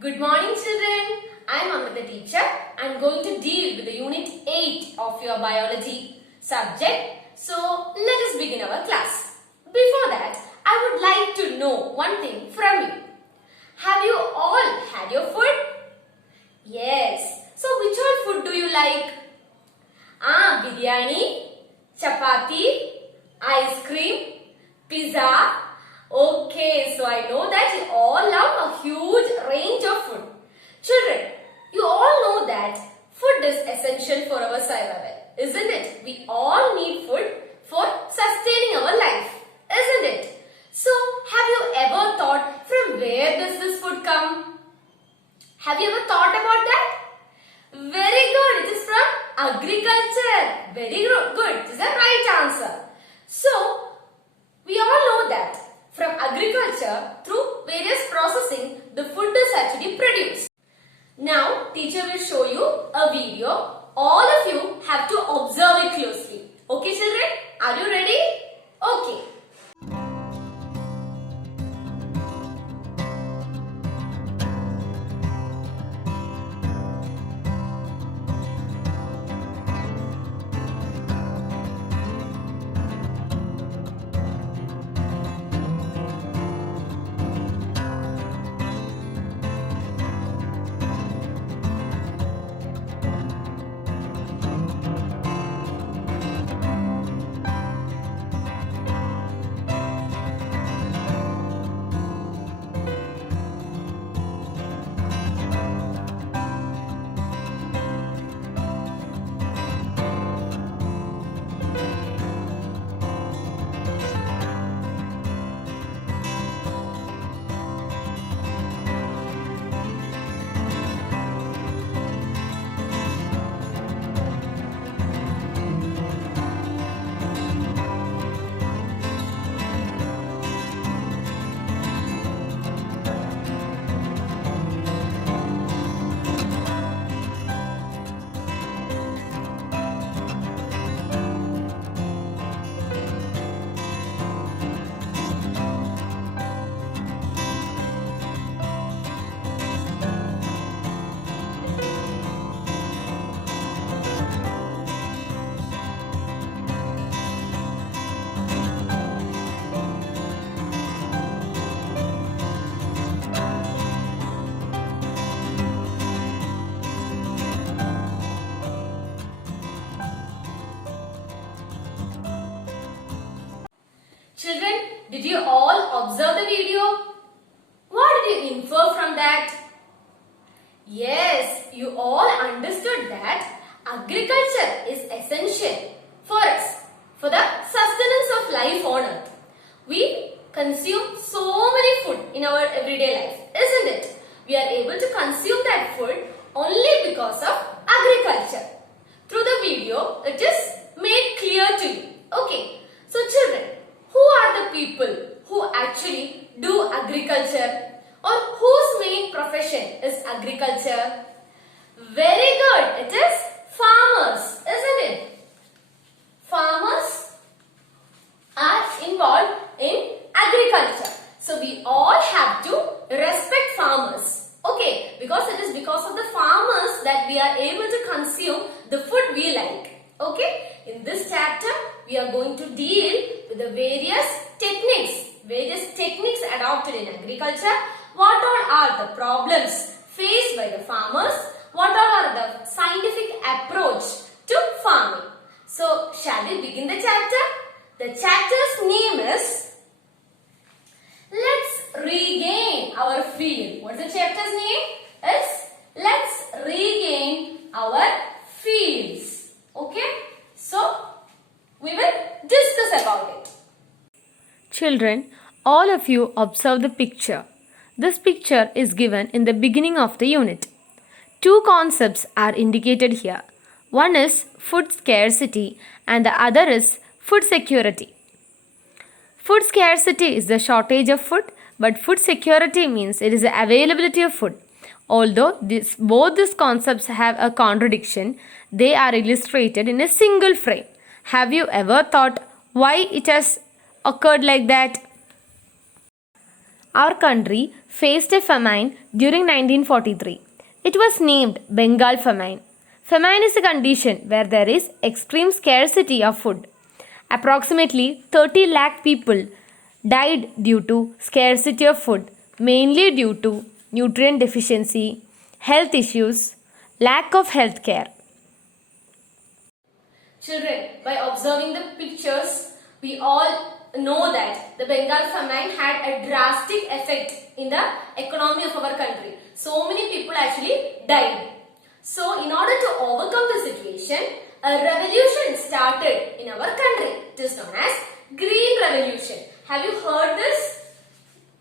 Good morning, children. I am Amrita teacher. I am going to deal with the unit 8 of your biology subject. So, let us begin our class. Before that, I would like to know one thing from you. Have you all had your food? Yes. So, which all food do you like? Biryani, chapati, ice cream, pizza. Okay, so I know that you all love a huge range of food. Children, you all know that food is essential for our survival, isn't it? We all need food for sustaining our life, isn't it? So, have you ever thought from where does this food come? Have you ever thought about that? Very good, it is from agriculture. Very good, it is the right answer. So, we all know that from agriculture, through various processing, the food is actually produced. Now, teacher will show you a video. All of you have to observe it closely. Okay, children? Are you ready? Okay. Children, did you all observe the video? What did you infer from that? Yes, you all understood that agriculture is essential for us, for the sustenance of life on earth. We consume so many food in our everyday life, isn't it? We are able to consume that food only because of agriculture. Through the video, it is made clear to you. Okay, so children, who are the people who actually do agriculture or whose main profession is agriculture? Very good, it is farmers, isn't it? Farmers are involved in agriculture. So we all have to respect farmers. Okay, because it is because of the farmers that we are able to consume the food we like. Okay, in this chapter we are going to deal with the various techniques adopted in agriculture. What all are the problems faced by the farmers? What all are the scientific approach to farming? So, shall we begin the chapter? The chapter's name is Let's Regain Our Field. What's the chapter's name? It's Let's Regain Our Fields. Okay? So, we will discuss about it. Children, all of you observe the picture. This picture is given in the beginning of the unit. Two concepts are indicated here. One is food scarcity and the other is food security. Food scarcity is the shortage of food, but food security means it is the availability of food. Although both these concepts have a contradiction, they are illustrated in a single frame. Have you ever thought why it has occurred like that? Our country faced a famine during 1943. It was named Bengal famine. Famine is a condition where there is extreme scarcity of food. Approximately 30 lakh people died due to scarcity of food, mainly due to nutrient deficiency, health issues, lack of health care. Children, by observing the pictures, we all know that the Bengal famine had a drastic effect in the economy of our country. So many people actually died. So, in order to overcome the situation, a revolution started in our country. It is known as Green Revolution. Have you heard this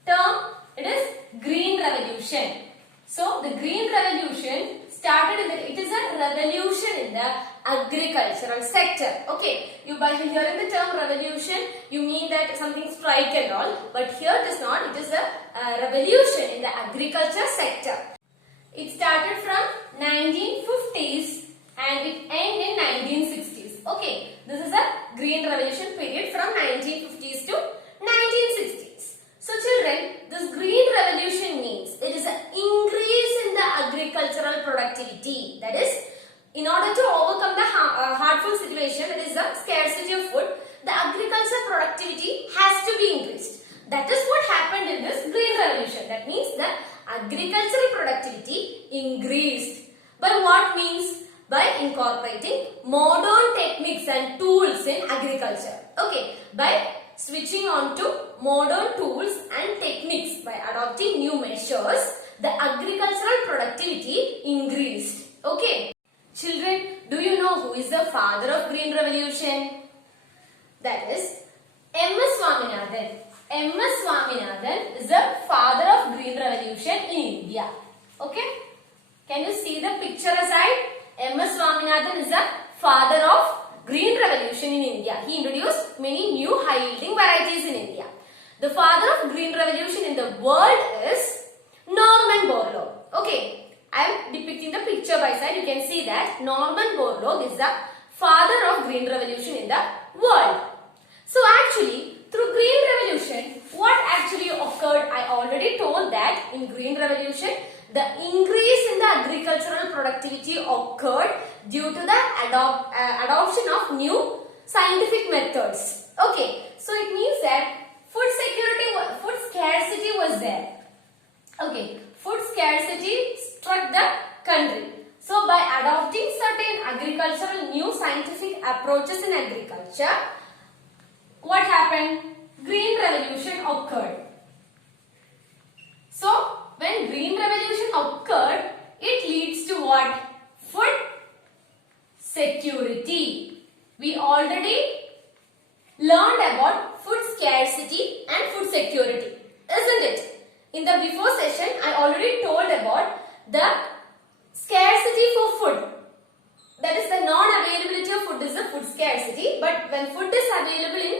term? It is Green Revolution. So, the Green Revolution started it is a revolution in the agricultural sector. Okay, you by hearing the term revolution, you mean that something strike and all, but here it is not. It is a revolution in the agriculture sector. It started from 1950s and it ended in 1960s. Okay, this is a Green Revolution period from 1950s to 1960s. So children, this Green Revolution means it is an increase in the agricultural productivity. That is, in order to overcome the hardful situation, that is the scarcity of food, the agricultural productivity has to be increased. That is what happened in this Green Revolution. That means the agricultural productivity increased. By what means? By incorporating modern techniques and tools in agriculture. Okay, by switching on to modern tools and techniques, by adopting new measures, the agricultural productivity increased. Okay. Children, do you know who is the father of Green Revolution? That is M.S. Swaminathan. M.S. Swaminathan is the father of Green Revolution in India. Okay? Can you see the picture aside? M.S. Swaminathan is the father of Green Revolution in India. He introduced many new high-yielding varieties in India. The father of Green Revolution in the world is Norman Borlaug. Okay, I am depicting the picture by side. You can see that Norman Borlaug is the father of Green Revolution in the world. So actually, through Green Revolution, what actually occurred? I already told that in Green Revolution, the increase in the agricultural productivity occurred due to the adoption of new scientific methods. Okay, so it means that food scarcity was there. Okay, food scarcity struck the country. So by adopting certain agricultural new scientific approaches in agriculture, what happened? Green Revolution occurred. So when Green Revolution occurred, it leads to what? Food security. We already learned about food scarcity and food security, isn't it? In the before session, I already told about the scarcity for food. That is, the non-availability of food is the food scarcity. But when food is available in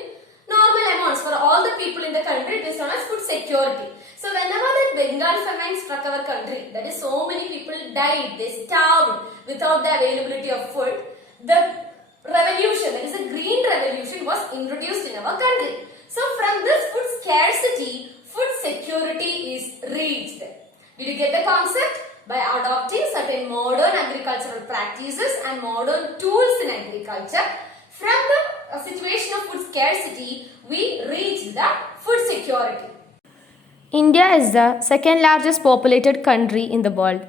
normal amounts for all the people in the country, it is known as food security. So whenever that Bengal famine struck our country, that is, so many people died, they starved without the availability of food, the revolution, that is the Green Revolution, was introduced in our country. So from this food scarcity, food security is reached. Will you get the concept? By adopting certain modern agricultural practices and modern tools in agriculture, from the situation of food scarcity, we reach the food security. India is the second largest populated country in the world,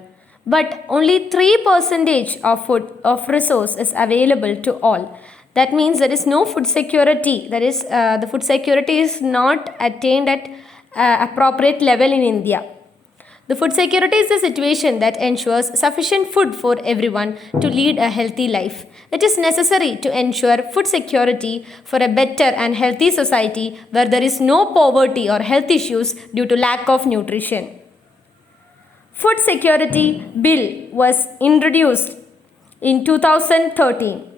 but only 3% of food of resource is available to all. That means there is no food security. That is, the food security is not attained at appropriate level in India. The food security is the situation that ensures sufficient food for everyone to lead a healthy life. It is necessary to ensure food security for a better and healthy society where there is no poverty or health issues due to lack of nutrition. Food Security Bill was introduced in 2013.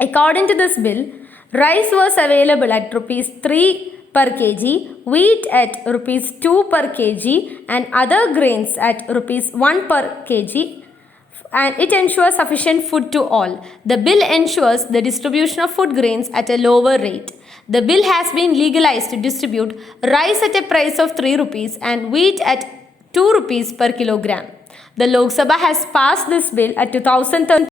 According to this bill, rice was available at Rs 3 per kg, wheat at Rs 2 per kg and other grains at Rs 1 per kg, and it ensures sufficient food to all. The bill ensures the distribution of food grains at a lower rate. The bill has been legalized to distribute rice at a price of 3 rupees and wheat at 2 rupees per kilogram. The Lok Sabha has passed this bill at 2013.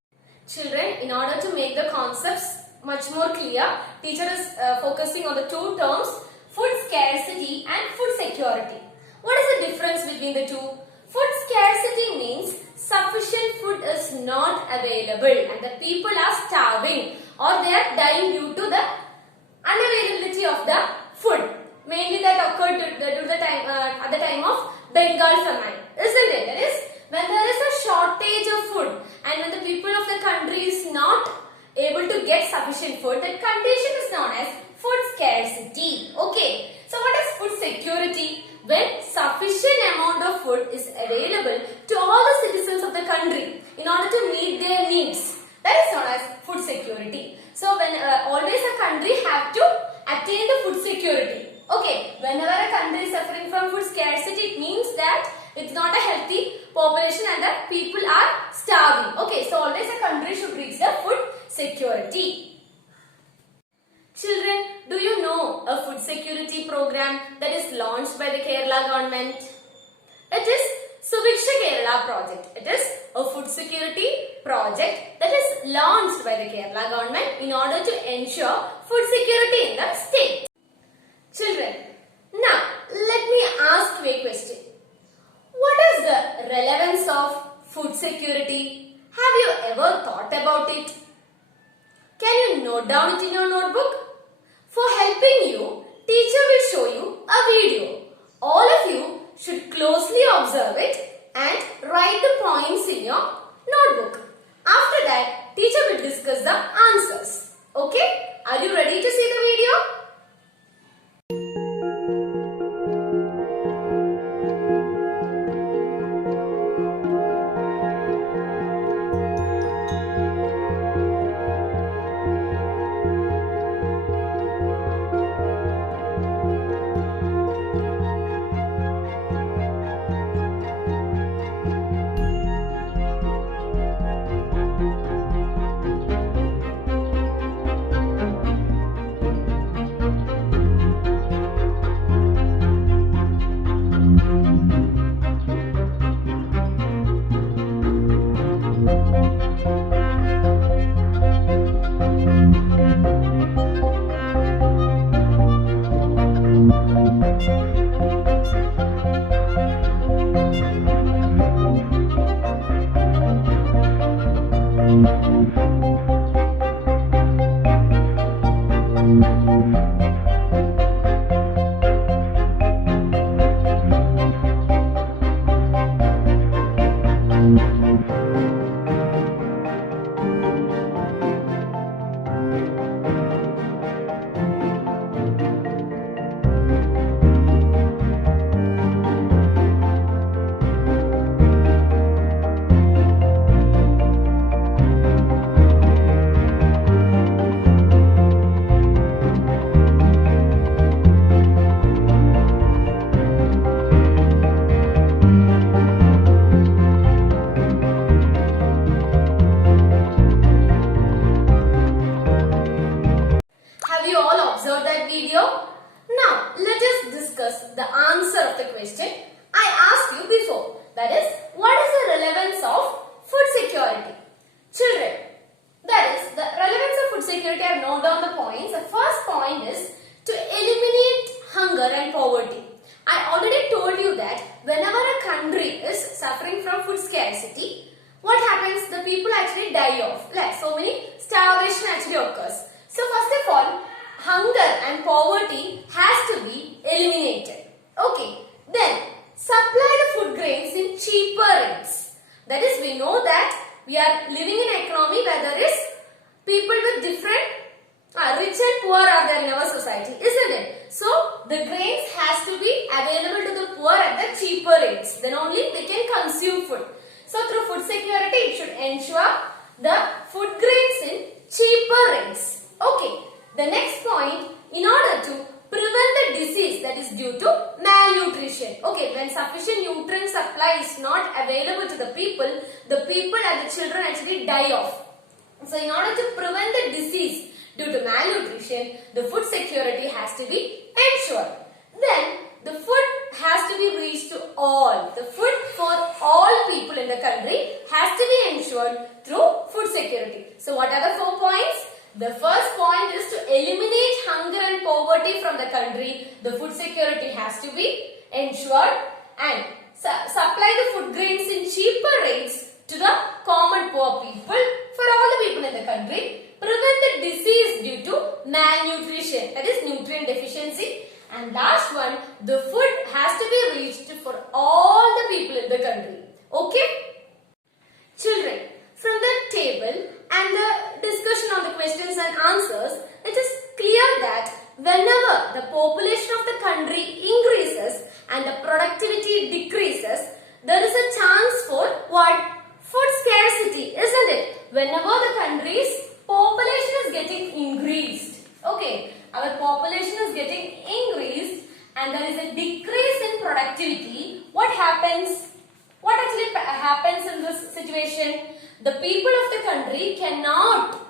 Children, in order to make the concepts much more clear, teacher is focusing on the two terms, food scarcity and food security. What is the difference between the two? Food scarcity means sufficient food is not available and the people are starving or they are dying due to the unavailability of the food. Mainly that occurred at the time of Bengal famine, isn't it? That is, when there is a shortage of food and when the people of the country is not able to get sufficient food, that condition is known as food scarcity. Okay. So what is food security? When sufficient amount of food is available to all the citizens of the country in order to meet their needs. That is known as food security. So when always a country have to attain the food security. Okay. Whenever a country is suffering from food scarcity, it means that it's not a healthy population and that people are starving. Okay. So always a country should reach the food security. Children, do you know a food security program that is launched by the Kerala government? It is Subiksha Kerala project. It is a food security project that is launched by the Kerala government in order to ensure food security in the state. Children, now let me ask you a question. What is the relevance of food security? Have you ever thought about it? Can you note down it in your notebook? For helping you, teacher will show you a video. All of you should closely observe it and write the points in your notebook. After that, teacher will discuss the answers. Okay? Are you ready to see the video? Rich and poor are there in our society, isn't it? So the grains has to be available to the poor at the cheaper rates. Then only they can consume food. So through food security, it should ensure the food grains in cheaper rates. Okay. The next point, in order to prevent the disease that is due to malnutrition. Okay, when sufficient nutrient supply is not available to the people and the children actually die off. So in order to prevent the disease Due to malnutrition, the food security has to be ensured. Then the food has to be reached to all. The food for all people in the country has to be ensured through food security. So what are the 4 points? The first point is to eliminate hunger and poverty from the country. The food security has to be ensured and supply the food grains in cheaper rates to the common poor people for all the people in the country. Prevent the disease due to malnutrition, that is nutrient deficiency. And last one, the food has to be reached for all the people in the country. Okay? Children, from the table and the discussion on the questions and answers, it is clear that whenever the population of the country increases and the productivity decreases, there is a chance for what? Food scarcity, isn't it? Whenever the country's population is getting increased, okay, our population is getting increased and there is a decrease in productivity, what happens? What actually happens in this situation? The people of the country cannot,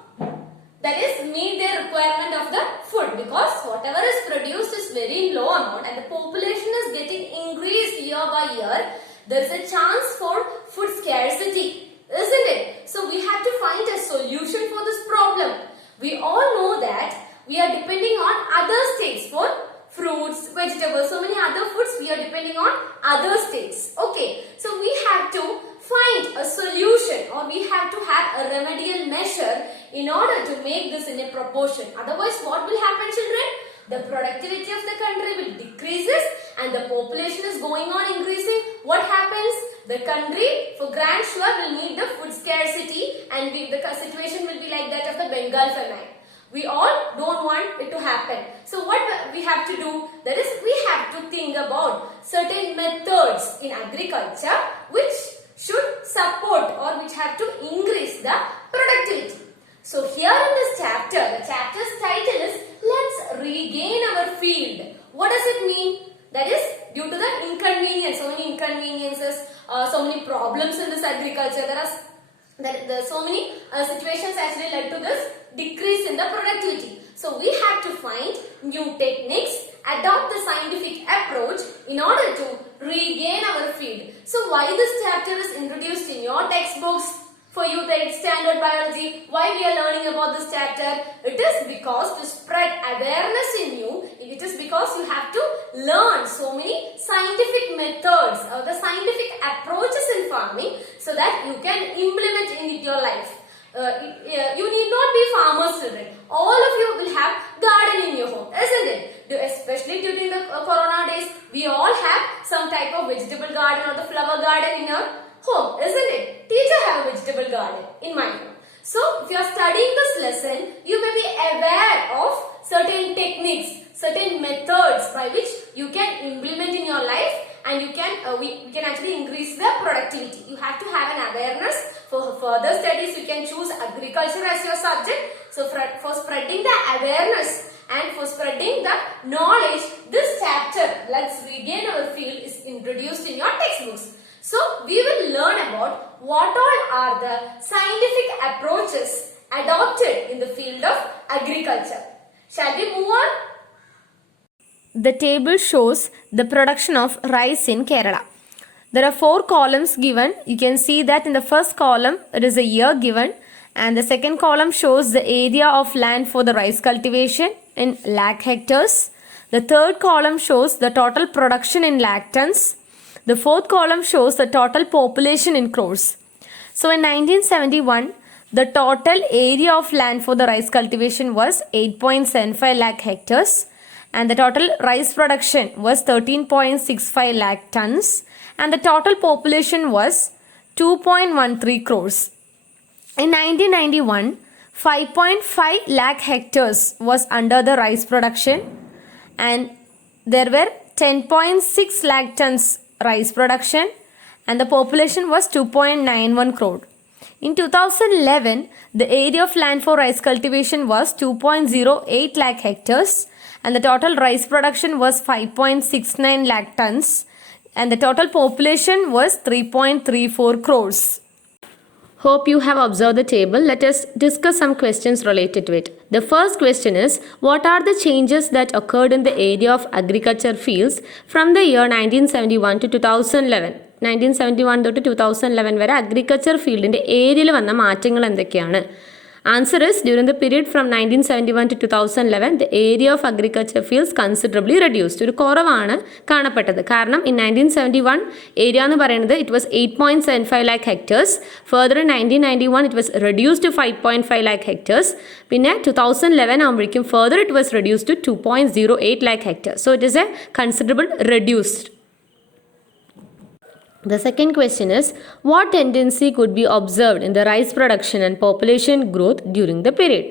that is, meet their requirement of the food, because whatever is produced is very low amount and the population is getting increased year by year. There is a chance for food scarcity, isn't it? So we have to find a solution for this problem. We all know that we are depending on other states for fruits, vegetables, so many other foods we are depending on other states. Okay, so we have to find a solution, or we have to have a remedial measure in order to make this in a proportion. Otherwise, what will happen, children? The productivity of the country will decreases and the population is going on increasing. What happens? The country for grand sure will meet the food scarcity and the situation will be like that of the Bengal famine. We all don't want it to happen. So what we have to do? That is, we have to think about certain methods in agriculture which should support or which have to increase the productivity. So here in this chapter, the chapter's title is Let's Regain Our Field. What does it mean? That is, due to the inconvenience, so many inconveniences, so many problems in this agriculture, there are so many situations actually led to this decrease in the productivity. So we have to find new techniques, adopt the scientific approach in order to regain our field. So why this chapter is introduced in your textbooks for you, the 8th standard biology? Why we are learning about this chapter? It is because to spread awareness in you. It is because you have to learn so many scientific methods or the scientific approaches in farming so that you can implement in your life. You need not be farmers, children. All of you will have garden in your home, isn't it? Especially during the corona days, we all have some type of vegetable garden or the flower garden in our home, isn't it? Teacher have a vegetable garden in my home. So, if you are studying this lesson, you may be aware of certain techniques, certain methods by which you can implement in your life, and you can we can actually increase the productivity. You have to have an awareness. For further studies, you can choose agriculture as your subject. So, for spreading the awareness and for spreading the knowledge, this chapter, Let's Regain Our Field, is introduced in your textbooks. So, we will learn about what all are the scientific approaches adopted in the field of agriculture. Shall we move on? The table shows the production of rice in Kerala. There are 4 columns given. You can see that in the first column, it is a year given, and the second column shows the area of land for the rice cultivation in lakh hectares. The third column shows the total production in lakh tons. The fourth column shows the total population in crores. So in 1971, the total area of land for the rice cultivation was 8.75 lakh hectares, and the total rice production was 13.65 lakh tons, and the total population was 2.13 crores. In 1991, 5.5 lakh hectares was under the rice production, and there were 10.6 lakh tons rice production, and the population was 2.91 crore. In 2011, the area of land for rice cultivation was 2.08 lakh hectares, and the total rice production was 5.69 lakh tons, and the total population was 3.34 crores. Hope you have observed the table. Let us discuss some questions related to it. The first question is, what are the changes that occurred in the area of agriculture fields from the year 1971 to 2011? 1971 തൊട്ട് 2011 വരെ agriculture ഫീൽഡിൻ്റെ ഏരിയയിൽ വന്ന മാറ്റങ്ങൾ എന്തൊക്കെയാണ്? Answer is, during the period from 1971 to 2011, the area of agriculture fields considerably reduced. ഒരു കുറവാണ് കാണപ്പെട്ടത്. കാരണം in 1971 area എന്ന് പറയുന്നത് it was 8.75 lakh hectares. Further in 1991 it was reduced to 5.5 lakh hectares. പിന്നെ 2011 ആകുമ്പോഴേക്കും further it was reduced to 2.08 lakh hectares. So it is a considerable reduced. The second question is, what tendency could be observed in the rice production and population growth during the period?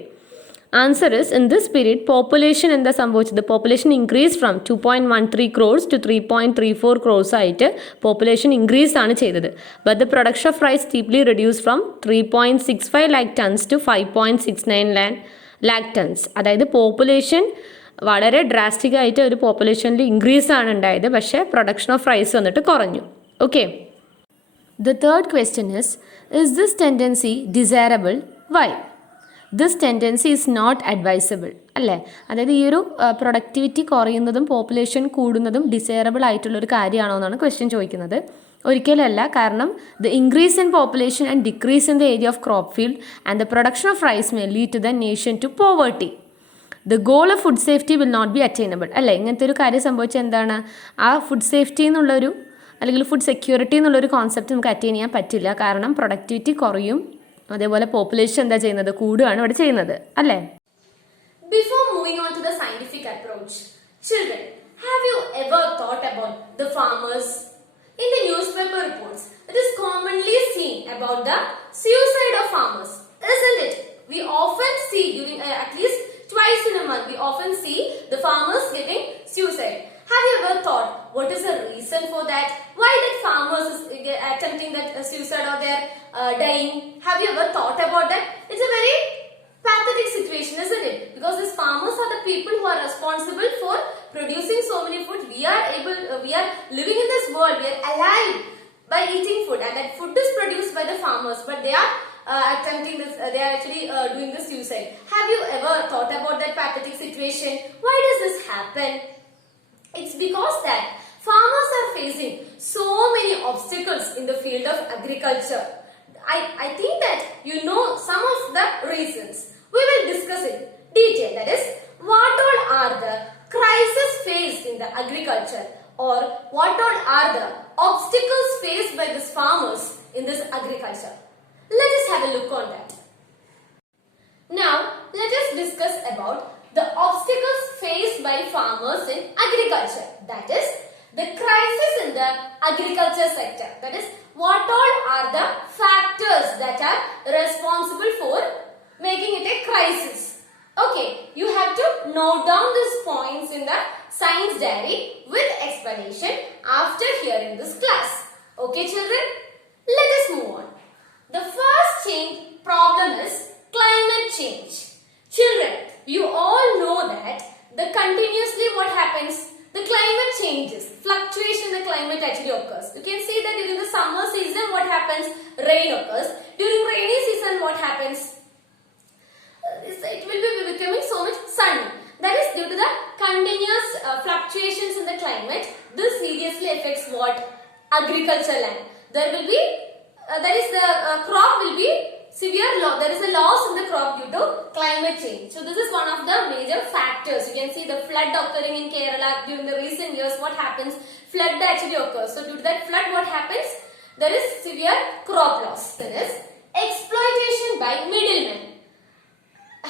Answer is, in this period, population എന്താ സംഭവിച്ചത്? population increased from 2.13 crores to 3.34 crores ആയിട്ട് population increase ആണ് ചെയ്തത്. But the production of rice steeply reduced from 3.65 lakh tons to 5.69 lakh tons. അതായത് population വളരെ drastic ആയിട്ട് ഒരു പോപ്പുലേഷനിൽ increase ആണ് ഉണ്ടായത്, പക്ഷേ പ്രൊഡക്ഷൻ ഓഫ് റൈസ് വന്നിട്ട് കുറഞ്ഞു. Okay. The third question is this tendency desirable? Why? This tendency is not advisable. അല്ലേ? അതായത് ഈ ഒരു പ്രൊഡക്ടിവിറ്റി കുറയുന്നതും പോപ്പുലേഷൻ കൂടുന്നതും ഡിസൈറബിൾ ആയിട്ടുള്ളൊരു കാര്യമാണോ എന്നാണ് ക്വസ്റ്റ്യൻ ചോദിക്കുന്നത്. ഒരിക്കലല്ല. കാരണം the increase in population and decrease in the area of crop field and the production of rice may lead to the nation to poverty. The goal of food safety will not be attainable. അല്ലേ? ഇങ്ങനത്തെ ഒരു കാര്യം സംഭവിച്ചാൽ എന്താണ്? ആ food safety എന്നുള്ളൊരു അല്ലെങ്കിൽ food security എന്നുള്ളൊരു കോൺസെപ്റ്റ് നമുക്ക് അറ്റൈൻ ചെയ്യാൻ പറ്റില്ല. കാരണം പ്രൊഡക്ടിവിറ്റി കുറയും, അതേപോലെ പോപ്പുലേഷൻ എന്താ ചെയ്യുന്നത്? കൂടുകയാണ് ഇവിടെ ചെയ്യുന്നത്. അല്ലേ? Before moving on to the scientific approach, children, have you ever thought about the farmers? In the newspaper reports, it is commonly seen about the suicide of farmers, isn't it? We often see during at least twice in a month, we often see the farmers getting suicide. Have you ever thought what is the reason for that? Why that farmers is attempting that suicide or they're dying? Have you ever thought about that? It's a very pathetic situation, isn't it? Because these farmers are the people who are responsible for producing so many food. We are living in this world. We are alive by eating food, and that food is produced by the farmers. But they are attempting this. They are actually doing the suicide. Have you ever thought about that pathetic situation? Why does this happen? It's because that farmers are facing so many obstacles in the field of agriculture. I think that you know some of the reasons. We will discuss it in detail. That is, what all are the crises faced in the agriculture, or what all are the obstacles faced by these farmers in this agriculture. Let us have a look on that. Now, let us discuss about the obstacles faced by farmers in agriculture. That is, the crisis in the agriculture sector. That is, what all are the factors that are responsible for making it a crisis. Okay, you have to note down these points in the science diary with explanation after hearing this class. Okay, children? Let us move on. The first problem is climate change. Children, you all know that the continuously what happens? The climate changes. Fluctuation in the climate actually occurs. You can see that during the summer season what happens? Rain occurs. During rainy season what happens? It will be becoming so much sunny. That is due to the continuous fluctuations in the climate. This seriously affects what? Agriculture land. There will be, that is the crop will be severe loss. There is a loss in the crop due to climate change. So this is one of the major factors. You can see the flood occurring in Kerala during the recent years. What happens? Flood actually occurs. So due to that flood, what happens? There is severe crop loss. There is exploitation by middlemen.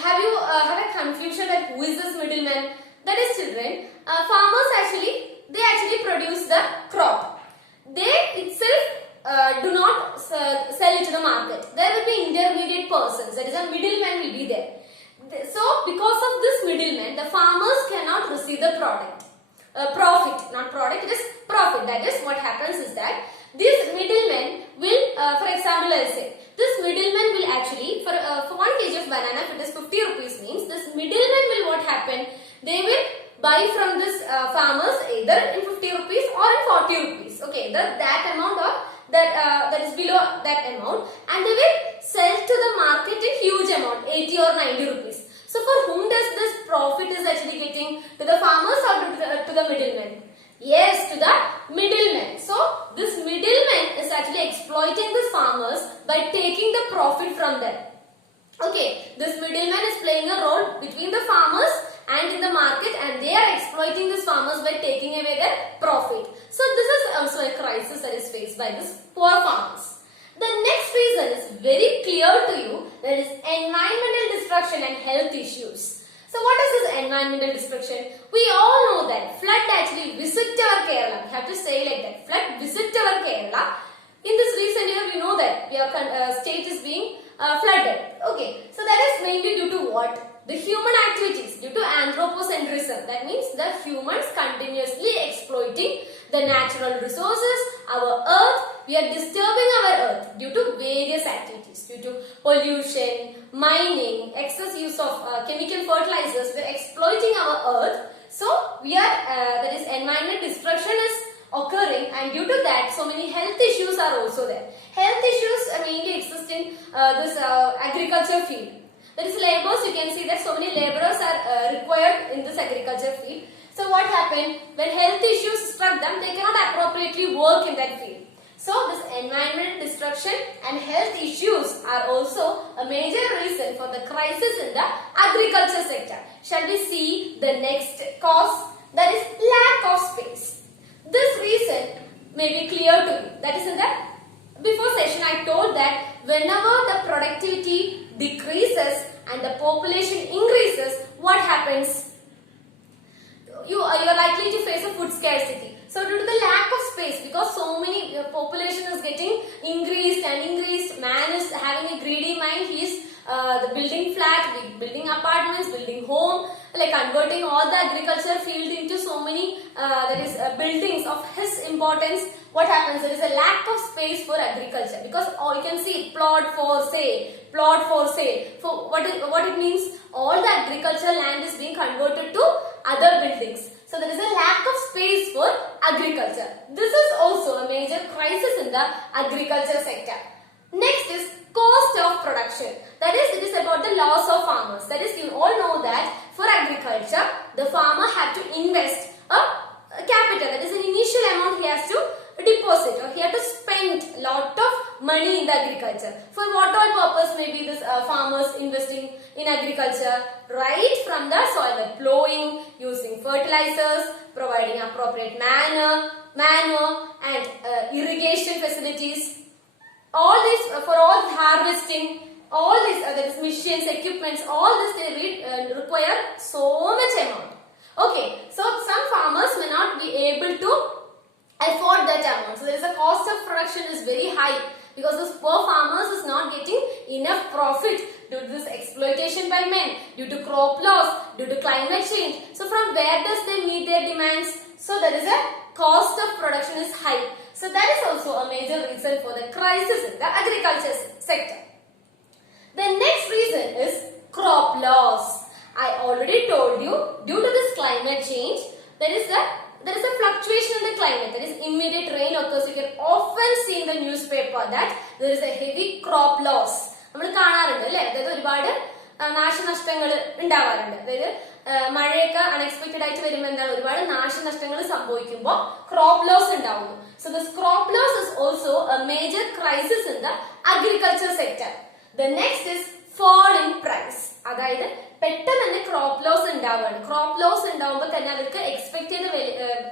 Have you have a confusion that who is this middleman? That is, children, farmers they actually produce the crop. They itself do not sell it to the market. There will be intermediate persons. That is, a middleman will be there. So because of this middleman, the farmers cannot receive the profit. Not product, it is profit. That is, what happens is that this middleman will, for example, I'll say, this middleman will actually, for 1 kg of banana, if it is 50 rupees means, this middleman will what happen? They will buy from this farmers either in 50 rupees or in 40 rupees. Okay, that amount or that is below that amount, and they will sell to the market in huge amount, 80 or 90 rupees. So for whom does this profit is actually getting? To the farmers or to the middlemen? Yes, to the middlemen. So this middleman is actually exploiting the farmers by taking the profit from them. Okay, this middleman is playing a role between the farmers and in the market, and they are exploiting these farmers by taking away their profit. So this is also a crisis that is faced by these poor farmers. The next reason is very clear to you, that is environmental destruction and health issues. So what is this environmental destruction? We all know that flood actually visit our Kerala. We have to say like that. Flood visit our Kerala. In this recent year, we know that your state is being flooded. Okay, so that is mainly due to what? The human activities, due to anthropocentrism. That means the humans continuously exploiting the natural resources, our earth. We are disturbing our earth due to various activities, due to pollution, mining, excess use of chemical fertilizers. We are exploiting our earth. So we are, that is environment destruction is occurring, and due to that so many health issues are also there. Health issues mainly exist in this agriculture field. That is laborers, you can see that so many laborers are required in this agriculture field. So what happened? When health issues struck them, they cannot appropriately work in that field. So this environmental destruction and health issues are also a major reason for the crisis in the agriculture sector. Shall we see the next cause? That is lack of space. This reason may be clear to you. That is in the before session I told that whenever the productivity decreases and the population increases, what happens? You are likely to face a food scarcity. So due to the lack of space, because so many population is getting increased and increased, man is having a greedy mind. He is building flat, building apartments, building home, like converting all the agriculture field into so many buildings of his importance. What happens? There is a lack of space for agriculture, because you can see plot for sale, plot for sale. For what it means? All the agriculture land is being converted to other buildings. So there is a lack of space for agriculture. This is also a major crisis in the agriculture sector. Next is cost of production. That is, it is about the loss of farmers. That is, you all know that for agriculture, the farmer have to invest a capital. That is an initial amount he has to deposit, or he has to spend lot of money in the agriculture. For what all purpose may be this farmers investing in agriculture? Right from the soil, plowing, using fertilizers, providing appropriate manure and irrigation facilities. All this for all harvesting, all these that is machines, equipments, all this they require so much amount. Okay, so some farmers may not be able to afford that amount. So there is a cost of production is very high, because this poor farmers is not getting enough profit due to this exploitation by men, due to crop loss, due to climate change. So from where does they meet their demands? So there is a cost of production is high. So that is also a major reason for the crisis in the agriculture sector. The next reason is crop loss. I already told you, due to this climate change, there is a fluctuation in the climate. That is, immediate rain occurs. You can often see in the newspaper that there is a heavy crop loss. നമ്മൾ കാണാറുണ്ട് അല്ലേ? അതായത് ഒരുപാട് നാശനഷ്ടങ്ങൾ ഉണ്ടാവാറുണ്ട്. അതായത് മഴയൊക്കെ unexpected ആയിട്ട് വരുമ്പോൾ എന്താണ്, ഒരുപാട് നാശനഷ്ടങ്ങൾ സംഭവിക്കുമ്പോൾ ക്രോപ്പ് ലോസ് ഉണ്ടാവുന്നു. So this crop loss is also a major crisis in the agriculture sector. The next is fall in price. അതായത് പെട്ടെന്ന് തന്നെ ക്രോപ്പ് ലോസ് ഉണ്ടാവുകയാണ്. ക്രോപ്പ് ലോസ് ഉണ്ടാവുമ്പോൾ തന്നെ അവർക്ക് എക്സ്പെക്ട് ചെയ്ത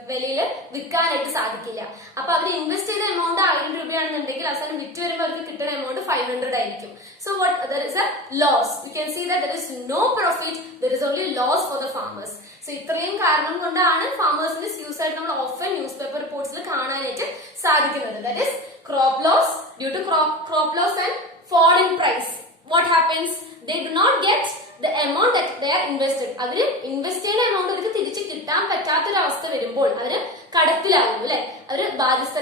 വിലയിൽ വിൽക്കാനായിട്ട് സാധിക്കില്ല. അപ്പൊ അവർ ഇൻവെസ്റ്റ് ചെയ്ത എമൗണ്ട് 1000 രൂപയാണെന്നുണ്ടെങ്കിൽ അവസാനം വിറ്റ് വരുമ്പോൾ അവർക്ക് കിട്ടുന്ന എമൗണ്ട് 500 ആയിരിക്കും. So what there is a loss. You can see that there is no profit, there is only loss for the farmers. So ഇത്രയും കാരണം കൊണ്ടാണ് ഫാമേഴ്സിന്റെ സൂസൈഡ് നമ്മൾ ഓഫൻ ന്യൂസ് പേപ്പർ റിപ്പോർട്ട്സിൽ കാണാനായിട്ട് സാധിക്കുന്നത്. That is crop loss, due to crop loss and fall in price. What happens? They do not get the amount that they are invested. അവര് invest ചെയ്യുന്ന amount അവർക്ക് തിരിച്ച് കിട്ടാൻ പറ്റാത്തൊരവസ്ഥ വരുമ്പോൾ അവര് കടത്തിലാകുന്നു അല്ലെ, അവര് ബാധ്യസ്ഥ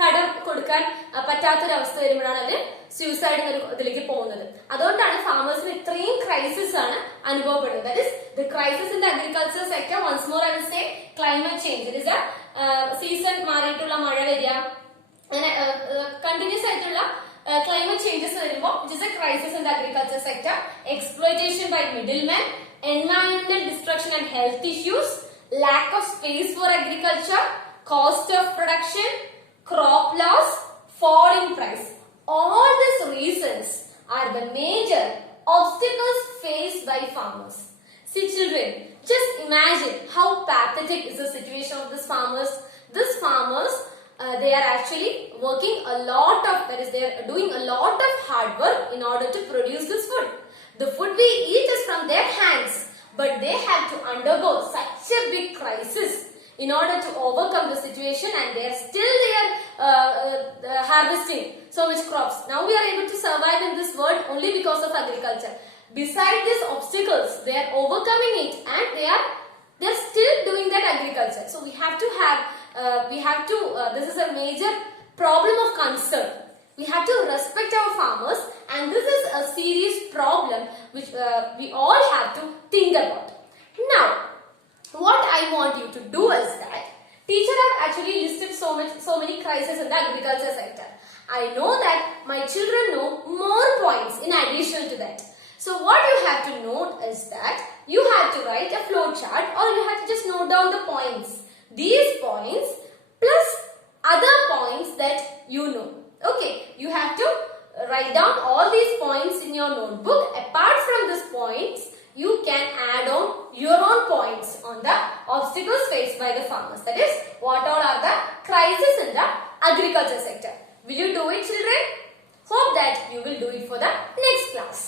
കടം കൊടുക്കാൻ പറ്റാത്തൊരവസ്ഥ വരുമ്പോഴാണ് അവര് സൂസൈഡ് ഇതിലേക്ക് പോകുന്നത്. അതുകൊണ്ടാണ് ഫാമേഴ്സിന് ഇത്രയും ക്രൈസിസ് ആണ് അനുഭവപ്പെടുന്നത്. That is the crisis in the agriculture sector. Once more I will say climate change. It is a season മാറിയിട്ടുള്ള മഴ വരിക, അങ്ങനെ കണ്ടിന്യൂസ് ആയിട്ടുള്ള climate changes വരുമ്പോൾ, which is a crisis in the agriculture sector. Exploitation by middlemen, environmental destruction and health issues, lack of space for agriculture, cost of production, crop loss, fall in price. All these reasons are the major obstacles faced by farmers. See children, just imagine how pathetic is the situation of these farmers. These farmers, they are actually working a lot of, that is they are doing a lot of hard work in order to produce this food. The food we eat is from their hands, but they have to undergo such a big crisis in order to overcome the situation, and they are still harvesting so much crops. Now we are able to survive in this world only because of agriculture. Beside these obstacles, they are overcoming it, and they are still doing that agriculture. So we have to have this is a major problem of concern. We have to respect our farmers, and this is a serious problem which we all have to think about. Now, what I want you to do is that teacher have actually listed so many crises in the agriculture sector. I know that my children know more points in addition to that. So what you have to note is that you have to write a flow chart, or you have to just note down the points. These points plus other points that you know. Okay, you have to write down all these points in your notebook. Apart from these points, you can add on your own points on the obstacles faced by the farmers. That is, what all are the crises in the agriculture sector. Will you do it, children? Hope that you will do it for the next class.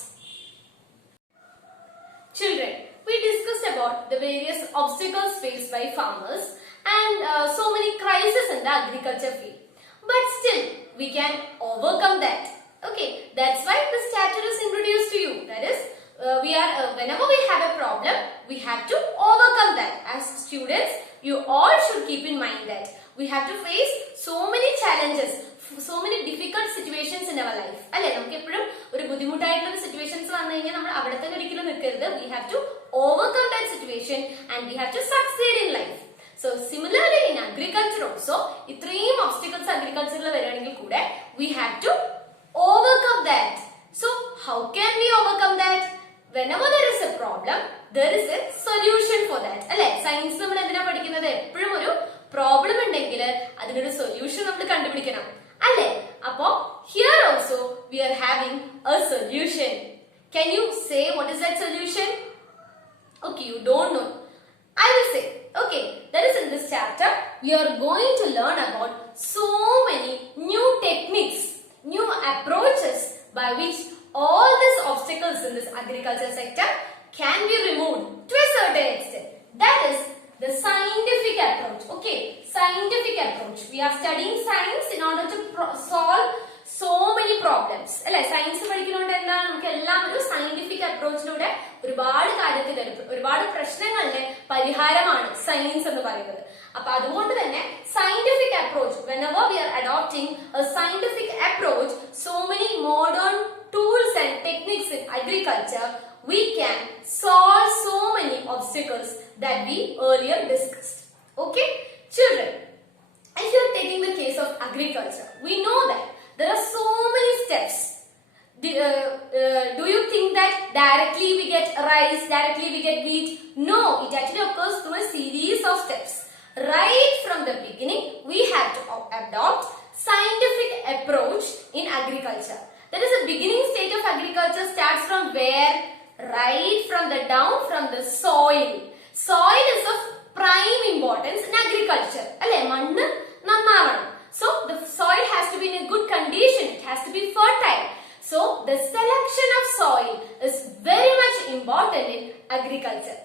Children, we discussed about the various obstacles faced by farmers and so many crises in the agriculture field. But still, we can overcome that. Okay, that's why this chapter is introduced to you. That is, whenever we have a problem, we have to overcome that. As students, you all should keep in mind that we have to face so many challenges, so many difficult situations in our life. അല്ലേ, നമുക്ക് എപ്പോഴും ഒരു ബുദ്ധിമുട്ടായിട്ടുള്ള situations വന്നു കഴിഞ്ഞാൽ നമ്മൾ അവിടെ തന്നെ ഒരിക്കലും നിൽക്കരുത്. We have to overcome that situation and we have to succeed in life. So similarly in agriculture also, ഇത്രയും obstacles agricultural വരികയാണെങ്കിൽ കൂടെ we have to overcome that. So how can we overcome that? Whenever there is a problem, there is a solution for that. അല്ലേ, science നമ്മൾ എന്തിനാ പഠിക്കുന്നത്? എപ്പോഴും ഒരു problem ഉണ്ടെങ്കിൽ അതിനൊരു സൊല്യൂഷൻ നമ്മൾ കണ്ടുപിടിക്കണം. അല്ലേ, അപ്പോ here also we are having a solution. Can you say what is that solution? Okay, you don't know. I will say. Okay, that is in this chapter we are going to learn about so many new techniques, new approaches by which all these obstacles in this agriculture sector can be removed to a certain extent. That is the scientific approach. Okay, scientific approach. We are studying science in order to solve so many problems. അല്ലേ, science പഠിക്കുന്നതുകൊണ്ട് എന്താണ്, നമുക്ക് എല്ലാം ഒരു scientific അപ്രോച്ചിലൂടെ ഒരുപാട് കാര്യത്തിൽ ഒരുപാട് പ്രശ്നങ്ങളുടെ പരിഹാരമാണ് സയൻസ് എന്ന് പറയുന്നത്. അപ്പൊ അതുകൊണ്ട് തന്നെ scientific approach, whenever we are adopting a scientific approach, so many modern tools and techniques in agriculture, we can solve so many obstacles that we earlier discussed. Okay, children, if you are taking the case of agriculture, we know that there are so many steps. Do you think that directly we get rice, directly we get wheat? No, it actually occurs through a series of steps. Right from the beginning, we have to adopt scientific approach in agriculture. That is, the beginning stage of agriculture starts from where? Right from the down, from the soil. Soil is of prime importance in agriculture. അല്ലേ, മണ്ണ് നന്നാവണം. So the soil has to be in a good condition. It has to be fertile. So the selection of soil is very much important in agriculture,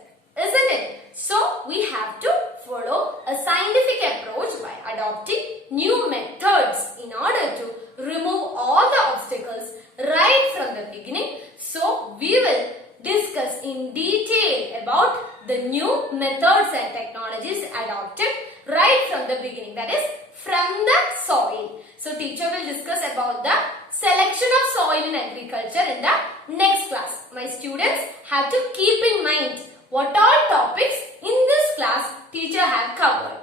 isn't it? So we have to follow a scientific approach by adopting new methods in order to remove all the obstacles right from the beginning. So we will discuss in detail about the new methods and technologies adopted right from the beginning, that is from the soil. So teacher will discuss about the selection of soil in agriculture in the next class. My students have to keep in mind what all topics in this class teacher have covered.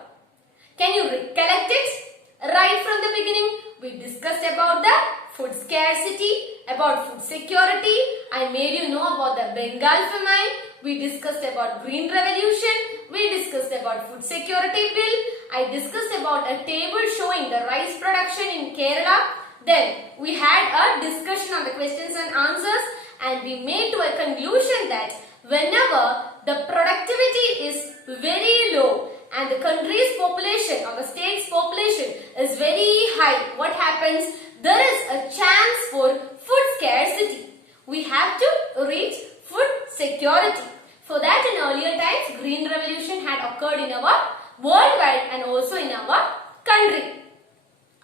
Can you recollect it? Right from the beginning we discussed about the food scarcity, about food security. I made you know about the Bengal famine. We discussed about Green Revolution. We discussed about food security bill. I discussed about a table showing the rice production in Kerala. Then we had a discussion on the questions and answers, and we made to a conclusion that whenever the productivity is very low and the country's population or the state's population is very high, what happens? There is a chance for food scarcity. We have to reach food security. For that, in earlier times, Green Revolution had occurred in our worldwide and also in our country.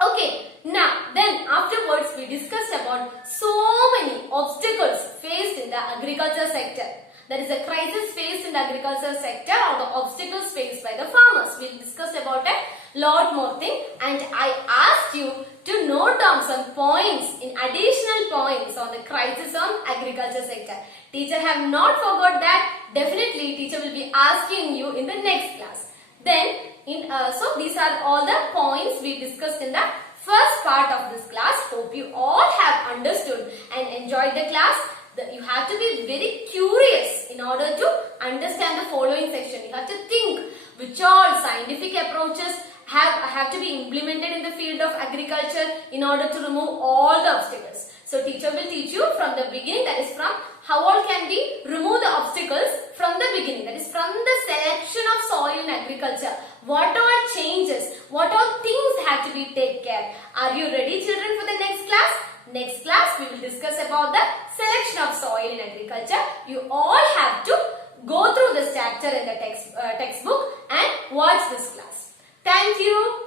Okay, now then afterwards we discussed about so many obstacles faced in the agriculture sector. There is a crisis faced in the agriculture sector or the obstacles faced by the farmers. We discussed about a lot more thing, and I asked you to note down some points, in additional points on the crisis on agriculture sector. Teacher have not forgot that. Definitely teacher will be asking you in the next class. Then so these are all the points we discussed in the first part of this class. Hope you all have understood and enjoyed the class. You have to be very curious in order to understand the following section. You have to think which all scientific approaches have to be implemented in the field of agriculture in order to remove all the obstacles. So teacher will teach you from the beginning, that is from how all can we remove the obstacles from the beginning, that is from the selection of soil in agriculture. What all changes, what all things have to be taken care. Are you ready, children, for the next class? Next class we will discuss about the selection of soil in agriculture. You all have to go through this chapter in the textbook and watch this class. Thank you.